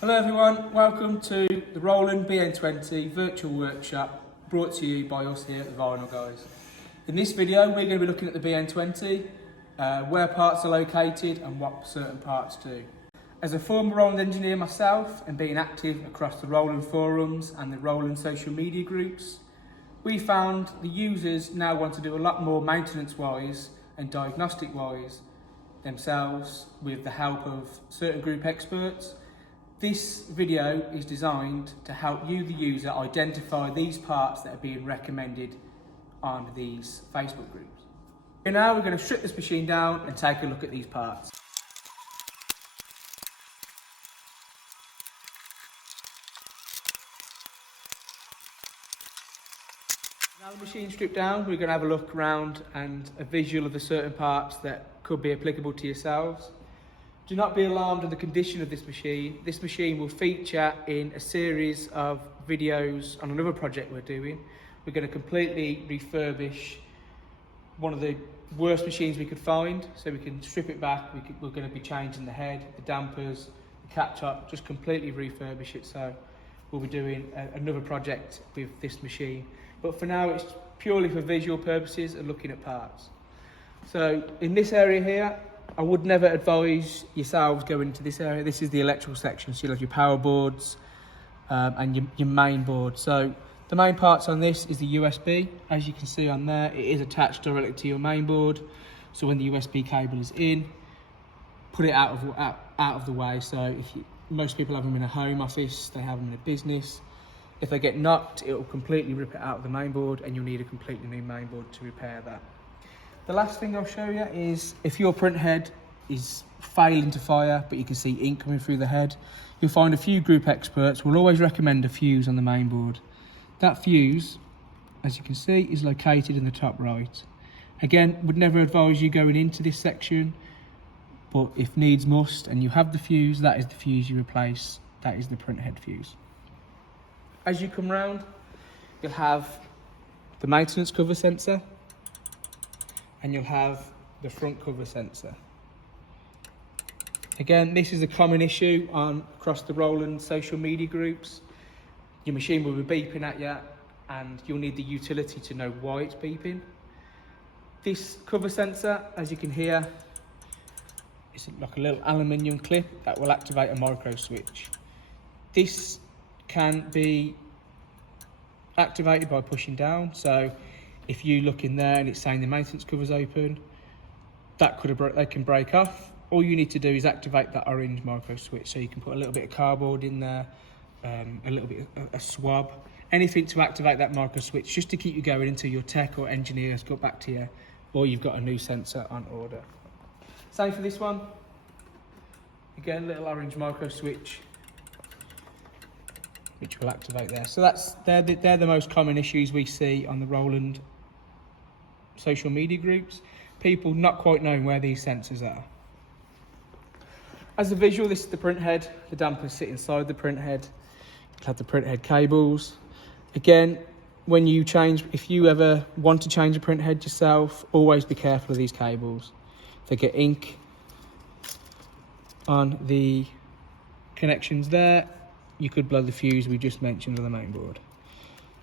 Hello everyone, welcome to the Roland BN20 virtual workshop brought to you by us here at the Vinyl Guys. In this video we're going to be looking at the BN20, where parts are located and what certain parts do. As a former Roland engineer myself and being active across the Roland forums and the Roland social media groups, we found the users now want to do a lot more maintenance wise and diagnostic wise themselves with the help of certain group experts. This video is designed to help you, the user, identify these parts that are being recommended on these Facebook groups. And now we're going to strip this machine down and take a look at these parts. Now the machine's stripped down, we're going to have a look around and a visual of the certain parts that could be applicable to yourselves. Do not be alarmed at the condition of this machine. This machine will feature in a series of videos on another project we're doing. We're going to completely refurbish one of the worst machines we could find, so we can strip it back. We're going to be changing the head, the dampers, the cap top, just completely refurbish it. So we'll be doing another project with this machine. But for now, it's purely for visual purposes and looking at parts. So in this area here, I would never advise yourselves going into this area. This is the electrical section, so you'll have your power boards and your main board. So the main parts on this is the USB. As you can see on there, it is attached directly to your main board. So when the USB cable is in, put it out of the way. So most people have them in a home office, they have them in a business. If they get knocked, it will completely rip it out of the main board and you'll need a completely new main board to repair that. The last thing I'll show you is if your print head is failing to fire, but you can see ink coming through the head, you'll find a few group experts will always recommend a fuse on the main board. That fuse, as you can see, is located in the top right. Again, would never advise you going into this section, but if needs must, and you have the fuse, that is the fuse you replace. That is the print head fuse. As you come round, you'll have the maintenance cover sensor, and you'll have the front cover sensor. Again, this is a common issue across the Roland social media groups. Your machine will be beeping at you and you'll need the utility to know why it's beeping. This cover sensor, as you can hear, is like a little aluminium clip that will activate a micro switch. This can be activated by pushing down. So if you look in there and it's saying the maintenance cover's open, they can break off. All you need to do is activate that orange micro switch. So you can put a little bit of cardboard in there, a little bit of a swab, anything to activate that micro switch, just to keep you going until your tech or engineer has got back to you, or you've got a new sensor on order. Same for this one. Again, little orange micro switch, which will activate there. So they're the most common issues we see on the Roland social media groups. People not quite knowing where these sensors are. As a visual, this is the print head. The dampers sit inside the print head. You'll have the print head cables. Again, if you ever want to change a print head yourself, always be careful of these cables. If they get ink on the connections there, you could blow the fuse we just mentioned on the main board.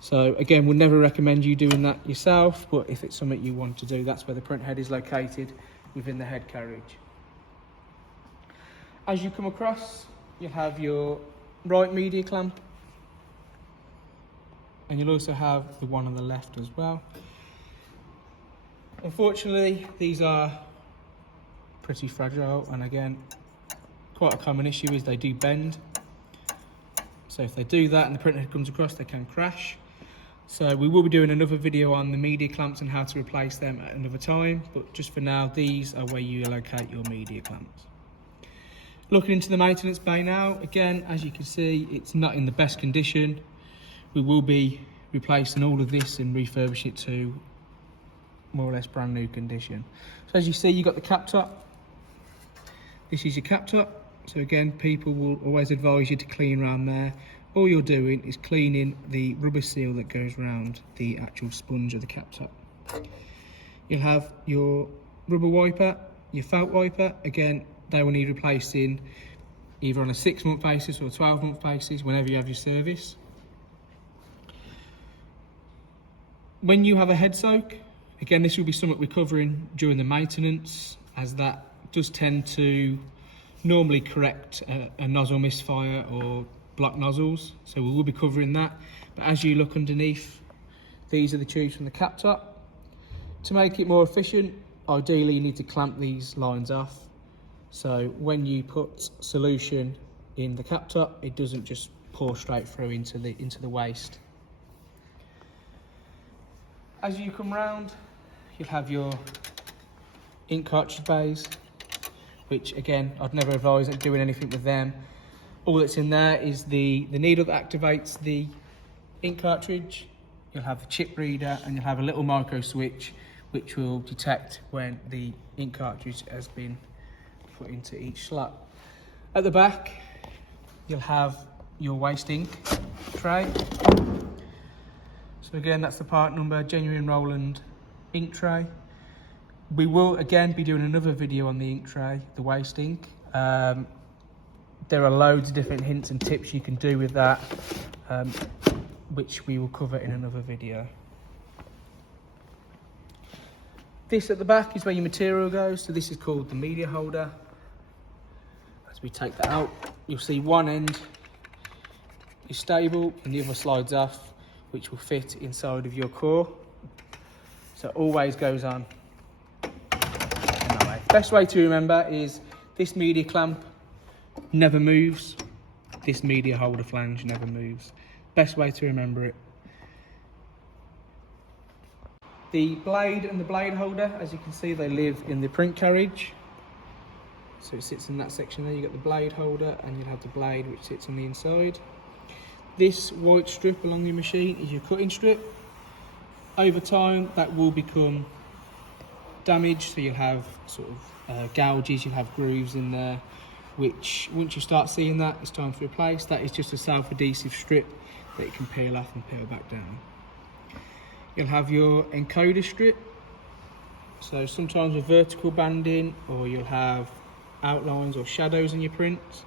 So again, we'll never recommend you doing that yourself, but if it's something you want to do, that's where the print head is located, within the head carriage. As you come across, you'll have your right media clamp, and you'll also have the one on the left as well. Unfortunately, these are pretty fragile, and again, quite a common issue is they do bend. So if they do that and the printhead comes across, they can crash. So we will be doing another video on the media clamps and how to replace them at another time, but just for now, these are where you locate your media clamps. Looking into the maintenance bay now, again, as you can see, it's not in the best condition. We will be replacing all of this and refurbish it to more or less brand new condition. So as you see, you've got the cap top. This is your cap top. So again, people will always advise you to clean around there. All you're doing is cleaning the rubber seal that goes around the actual sponge of the cap top. You'll have your rubber wiper, your felt wiper. Again, they will need replacing either on a 6-month basis or a 12-month basis whenever you have your service. When you have a head soak, again, this will be something we're covering during the maintenance, as that does tend to normally correct a nozzle misfire or block nozzles, so we will be covering that. But as you look underneath, these are the tubes from the cap top. To make it more efficient, ideally you need to clamp these lines off, so when you put solution in the cap top, it doesn't just pour straight through into the waste. As you come round, you'll have your ink cartridge bays, which again, I'd never advise doing anything with them. All that's in there is the needle that activates the ink cartridge. You'll have the chip reader, and you'll have a little micro switch which will detect when the ink cartridge has been put into each slot. At the back, you'll have your waste ink tray. So again, that's the part number, genuine Roland ink tray. We will again be doing another video on the ink tray, the waste ink. There are loads of different hints and tips you can do with that, which we will cover in another video. This at the back is where your material goes, so this is called the media holder. As we take that out, you'll see one end is stable and the other slides off, which will fit inside of your core. So it always goes on in that way. Best way to remember is this media clamp never moves, this media holder flange never moves. Best way to remember it. The blade and the blade holder, as you can see, they live in the print carriage. So it sits in that section there. You've got the blade holder and you'll have the blade which sits on the inside. This white strip along your machine is your cutting strip. Over time that will become damaged, so you'll have sort of gouges, you'll have grooves in there, which once you start seeing that, it's time to replace. That is just a self-adhesive strip that you can peel off and peel back down. You'll have your encoder strip, so sometimes with vertical banding, or you'll have outlines or shadows in your prints.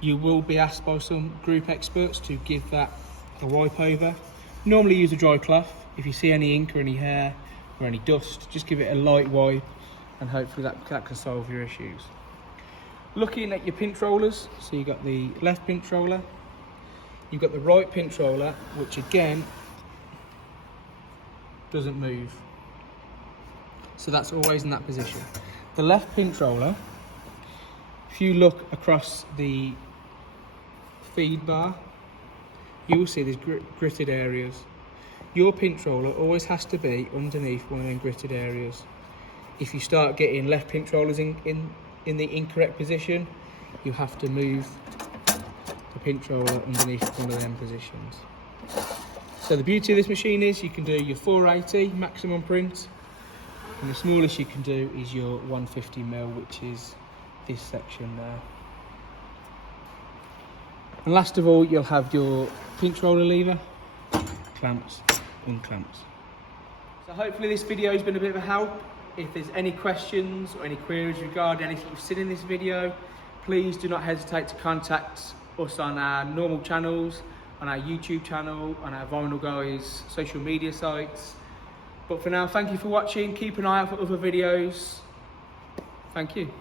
You will be asked by some group experts to give that a wipe over. Normally use a dry cloth. If you see any ink or any hair or any dust, just give it a light wipe and hopefully that can solve your issues. Looking at your pinch rollers, so you've got the left pinch roller, you've got the right pinch roller, which again doesn't move, so that's always in that position. The left pinch roller, if you look across the feed bar, you will see there's gritted areas. Your pinch roller always has to be underneath one of them gritted areas. If you start getting left pinch rollers in the incorrect position, you have to move the pinch roller underneath one of them positions. So the beauty of this machine is you can do your 480 maximum print, and the smallest you can do is your 150mm, which is this section there. And last of all, you'll have your pinch roller lever, clamps, unclamps. So hopefully this video has been a bit of a help. If there's any questions or any queries regarding anything you've seen in this video, please do not hesitate to contact us on our normal channels, on our YouTube channel, on our Vinyl Guys social media sites. But for now, thank you for watching. Keep an eye out for other videos. Thank you.